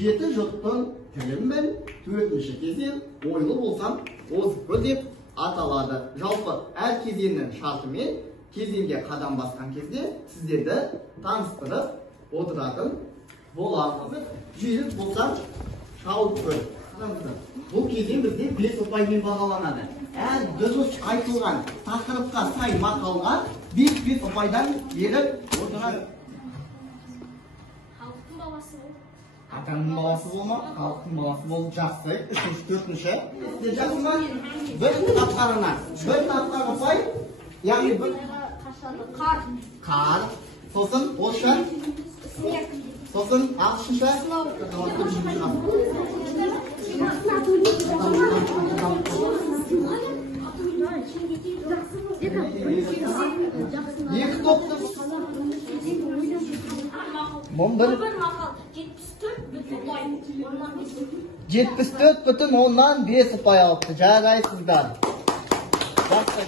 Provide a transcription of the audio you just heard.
жеті жұттың тілімін, төртінші кезең ойлы болсам озбы деп аталады. Жалпы әр кезеңнің шартымен кезеңге қадам басқан кезде сіздерді таныстырып отыратын боламыз. Жүйрік болсам шауып көр. Бұл кезең бізде 5 ұпаймен бағаланады. Әр дұрыс айтылған тақырыпқа сай мақалға 5 ұпайдан беріп отырады. Халықтың баласы бол. Атаңның баласы болма, халықтың баласы бол. Жақсы. Үшінші, төртінші. Сіздер жақсы ма? Бір тапқарына ұпай. Яғни бір қар. Сосын орысша. Сосын ағылшынша. Екі топты. Бір мақал 74,5 ұпай алыпты. Жарайсыздар. Жақсы.